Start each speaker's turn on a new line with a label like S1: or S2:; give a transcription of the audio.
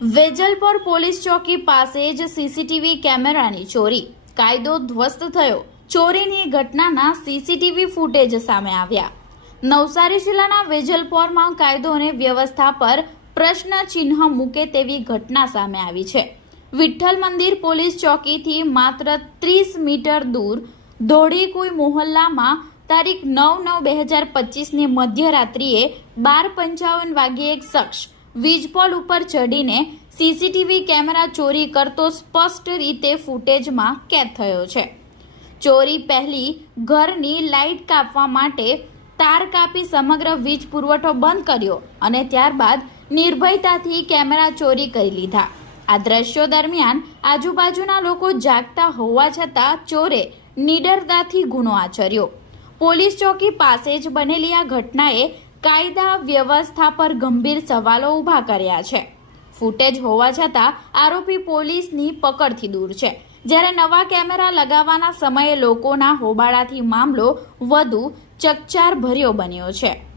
S1: વેજલપોર police ચોકી પાસે જ સીસીટીવી કેમેરાની ચોરી. કાયદો ધ્વસ્ત થયો. ચોરીની ઘટનાના સીસીટીવી ફૂટેજ સામે આવ્યા. નવસારી જિલ્લાના વેજલપોરમાં કાયદો અને વ્યવસ્થા પર પ્રશ્ન ચિહ્ન મૂકે તેવી ઘટના સામે આવી છે. વિઠ્ઠલ મંદિર પોલીસ ચોકીથી માત્ર ત્રીસ મીટર દૂર ધોળીકુઈ મોહલ્લામાં તારીખ નવ નવ બે હજાર પચીસની મધ્યરાત્રિએ બાર પંચાવન વાગ્યે એક શખ્સ વીજપોલ ઉપર ચડીને સીસીટીવી કેમેરા ચોરી કરતો સ્પષ્ટ રીતે ફૂટેજમાં કેદ થયો છે. ચોરી પહેલી ઘરની લાઇટ કાપવા માટે તાર કાપી સમગ્ર વીજ પુરવઠો બંધ કર્યો અને ત્યારબાદ નિર્ભયતાથી કેમેરા ચોરી કરી લીધા. આ દ્રશ્યો દરમિયાન આજુબાજુના લોકો જાગતા હોવા છતાં ચોરે નિડરતાથી ગુનો આચર્યો. પોલીસ ચોકી પાસે જ બનેલી આ ઘટનાએ કાયદા વ્યવસ્થા પર ગંભીર સવાલો ઊભા કર્યા છે. ફૂટેજ હોવા છતાં આરોપી પોલીસની પકડથી દૂર છે. જ્યારે નવા કેમેરા લગાવવાના સમયે લોકોના હોબાળાથી મામલો વધુ ચકચાર ભર્યો બન્યો છે.